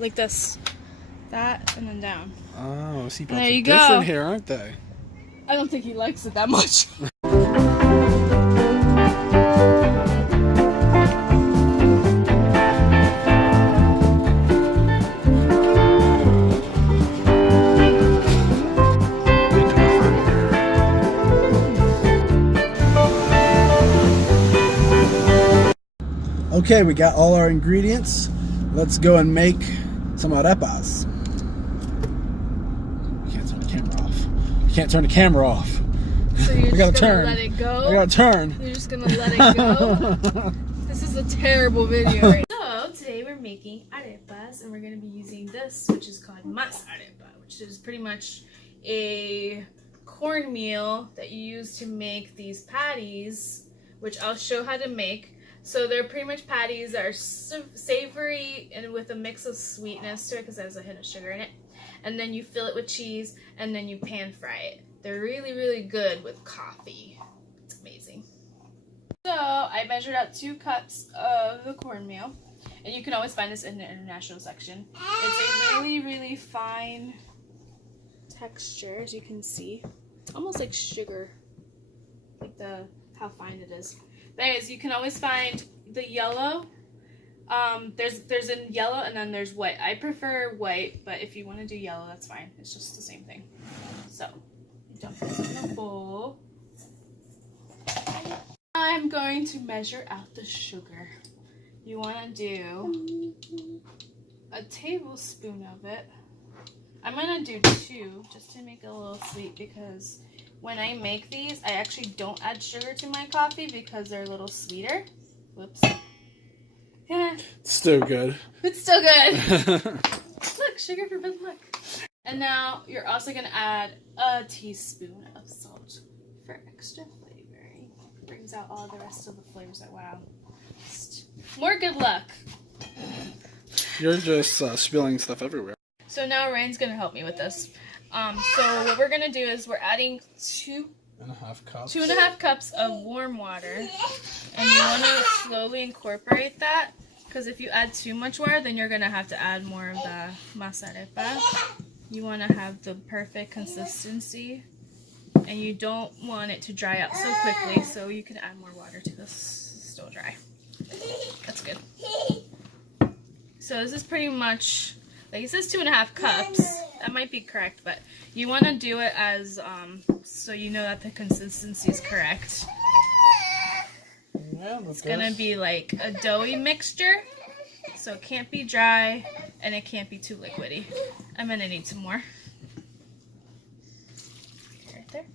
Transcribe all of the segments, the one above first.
Like this. That, and then down. Oh, seatbelts there are you different go. here, aren't they? I don't think he likes it that much. Okay, we got all our ingredients. Let's go and make some arepas. Can't turn the camera off. Can't turn the camera off. So you're I just gotta gonna turn. let it go? I gotta turn. You're just gonna let it go? This is a terrible video right now. So today we're making arepas, and we're gonna be using this, which is called masarepa, which is pretty much a cornmeal that you use to make these patties, which I'll show how to make. So they're pretty much patties that are savory and with a mix of sweetness to it because there's a hint of sugar in it. And then you fill it with cheese and then you pan fry it. They're really, really good with coffee. It's amazing. So I measured out 2 cups of the cornmeal. And you can always find this in the international section. It's a really, really fine texture, as you can see. Almost like sugar. Like how fine it is. But anyways, you can always find the yellow. There's in yellow and then there's white. I prefer white, but if you want to do yellow, that's fine. It's just the same thing. So, dump this in the bowl. I'm going to measure out the sugar. You want to do a tablespoon of it. I'm going to do 2 just to make it a little sweet because when I make these, I actually don't add sugar to my coffee because they're a little sweeter. Whoops. Yeah. Still good. It's still good. Look, sugar for good luck. And now you're also going to add a teaspoon of salt for extra flavoring. Brings out all the rest of the flavors that wow. Just more good luck. You're just spilling stuff everywhere. So now Rain's going to help me with this. So what we're going to do is we're adding 2.5 cups of warm water. And you want to slowly incorporate that. Because if you add too much water, then you're going to have to add more of the masarepa. You want to have the perfect consistency. And you don't want it to dry out so quickly. So you can add more water to this. Still dry. That's good. So this is pretty much, like it says 2.5 cups. That might be correct, but you want to do it as, so you know that the consistency is correct. Yeah, it's going to be like a doughy mixture, so it can't be dry, and it can't be too liquidy. I'm going to need some more. Right there.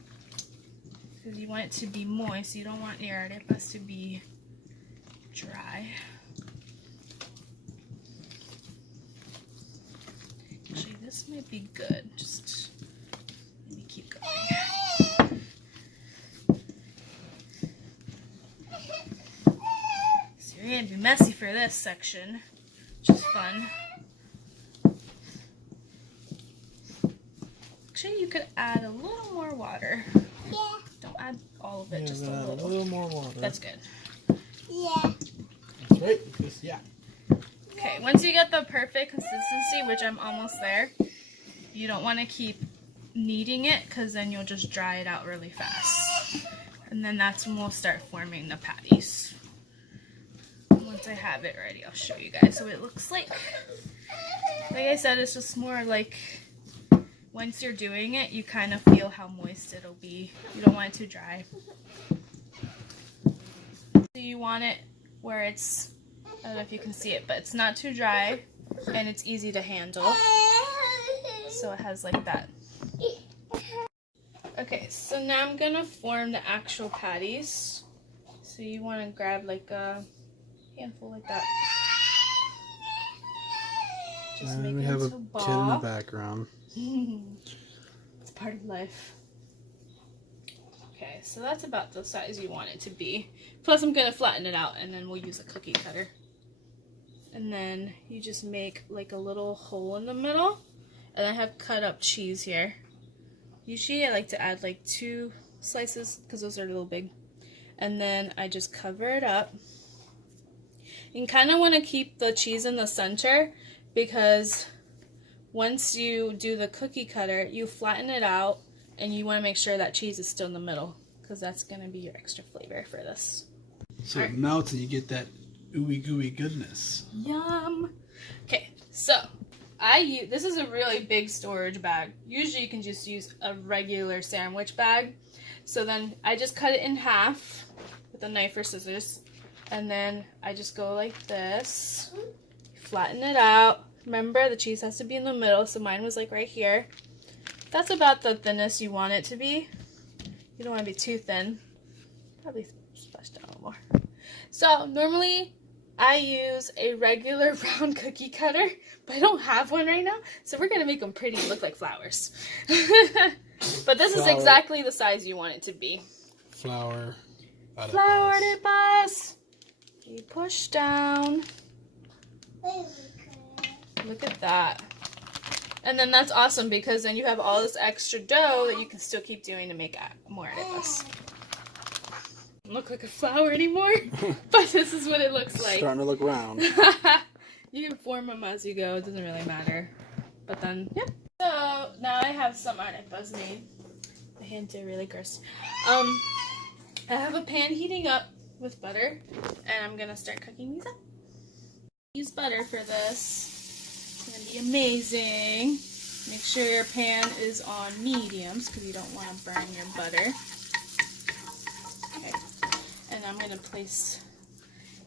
Because you want it to be moist, you don't want your arepas to be dry. Actually, this might be good. Just let me keep going. So you're gonna be messy for this section, which is fun. Actually, you could add a little more water. Yeah. Don't add all of it, just a little. A little more water. That's good. Yeah. That's right. Because, yeah. Okay, once you get the perfect consistency, which I'm almost there, you don't want to keep kneading it because then you'll just dry it out really fast. And then that's when we'll start forming the patties. Once I have it ready, I'll show you guys what it looks like. Like I said, it's just more like once you're doing it, you kind of feel how moist it'll be. You don't want it too dry. So you want it where it's, I don't know if you can see it, but it's not too dry and it's easy to handle. So it has like that. Okay, so now I'm gonna form the actual patties. So you want to grab like a handful like that. Just make we it have a into a ball. kid in the background. It's part of life. Okay, so that's about the size you want it to be. Plus I'm gonna flatten it out and then we'll use a cookie cutter. And then you just make like a little hole in the middle. And I have cut up cheese here. Usually I like to add like 2 slices because those are a little big. And then I just cover it up. You kind of want to keep the cheese in the center because once you do the cookie cutter, you flatten it out, and you want to make sure that cheese is still in the middle, because that's going to be your extra flavor for this. So it melts and you get that ooey gooey goodness. Yum. Okay, so this is a really big storage bag. Usually you can just use a regular sandwich bag. So then I just cut it in half with a knife or scissors, and then I just go like this, flatten it out. Remember, the cheese has to be in the middle, so mine was like right here. That's about the thinness you want it to be. You don't want to be too thin. Probably splash down a little more. So normally I use a regular round cookie cutter, but I don't have one right now, so we're going to make them pretty and look like flowers. But this is exactly the size you want it to be. Flour arepas. Flour arepas. You push down. Look at that. And then that's awesome, because then you have all this extra dough that you can still keep doing to make more arepas. Doesn't look like a flower anymore, but this is what it looks like. Starting to look round. You can form them as you go. It doesn't really matter. But then, yep. So now I have some arepas made. My hands are really gross. I have a pan heating up with butter, and I'm gonna start cooking these up. Use butter for this. It's gonna be amazing. Make sure your pan is on mediums, because you don't want to burn your butter. Okay. And I'm gonna place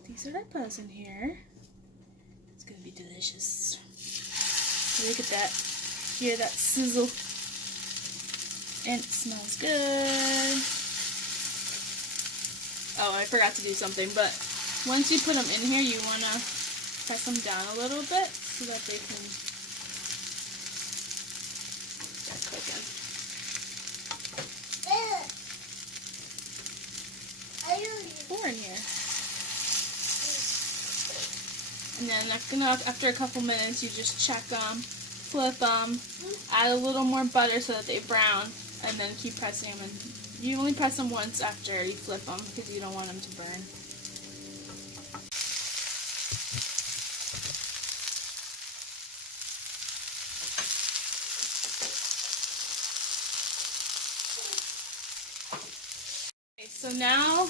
these arepas in here. It's gonna be delicious. Look at that. Hear that sizzle. And it smells good. Oh, I forgot to do something, but once you put them in here, you want to press them down a little bit so that they can start cooking. Four in here. And then after a couple minutes, you just check them, flip them, add a little more butter so that they brown, and then keep pressing them. And you only press them once after you flip them, because you don't want them to burn. Okay, so now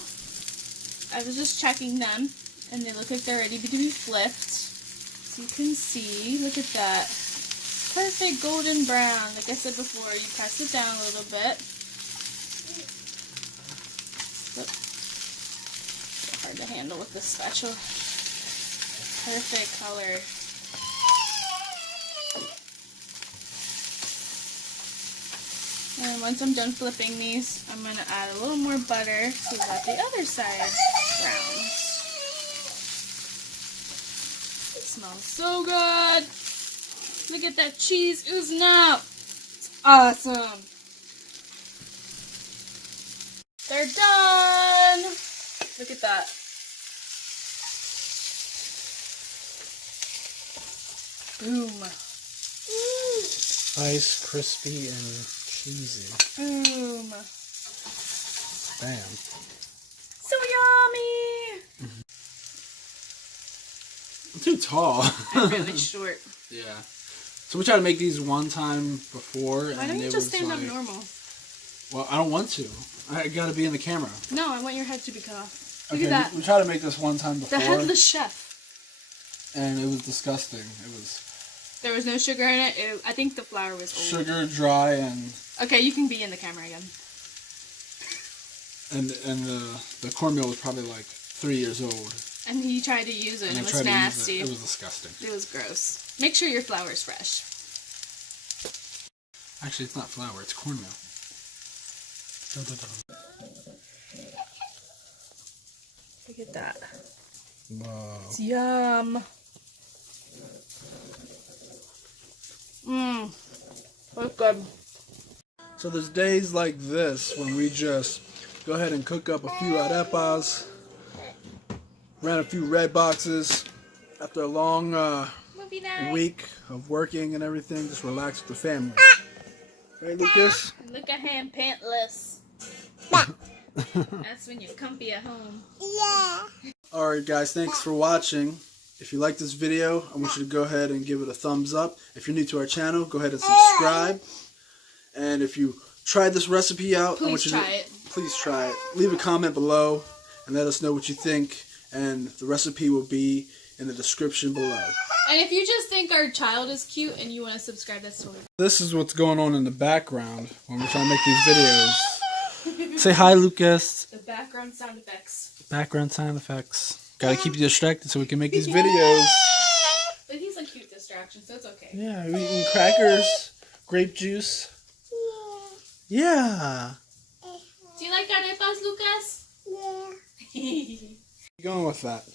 I was just checking them, and they look like they're ready to be flipped. So you can see, look at that. Perfect golden brown. Like I said before, you press it down a little bit. Look. So hard to handle with this spatula. Perfect color. And once I'm done flipping these, I'm going to add a little more butter so that the other side browns. It smells so good. Look at that cheese oozing out. It's awesome. They're done. Look at that. Boom. Nice, crispy, and cheesy. Boom. Bam. So yummy. I'm too tall. I'm really short. Yeah. So we tried to make these one time before. Why don't you just stand up normal? Well, I don't want to. I gotta be in the camera. No, I want your head to be cut off. Look Okay, at that. we tried to make this one time before. The headless chef. And it was disgusting. It was... There was no sugar in it. I think the flour was old. Sugar, dry, and... Okay, you can be in the camera again. And the cornmeal was probably like 3 years old. And he tried to use it, and it was nasty. It was disgusting. It was gross. Make sure your flour is fresh. Actually, it's not flour, it's cornmeal. Look at that. Wow. It's yum. Mmm. That's good. So there's days like this when we just go ahead and cook up a few arepas, ran a few red boxes. After a long week of working and everything, just relax with the family. Right, Lucas? Look at him, pantless. That's when you're comfy at home. Alright guys, thanks for watching. If you like this video, I want you to go ahead and give it a thumbs up. If you're new to our channel, go ahead and subscribe. And if you tried this recipe out, I want you to please try it. Leave a comment below and let us know what you think. And the recipe will be in the description below. And if you just think our child is cute and you want to subscribe, that's totally fine. This is what's going on in the background when we're trying to make these videos. Say hi, Lucas. The background sound effects. Background sound effects. Gotta keep you distracted so we can make these videos. But he's a cute distraction, so it's okay. Yeah, we're eating crackers, grape juice. Yeah. Do you like arepas, Lucas? Going with that.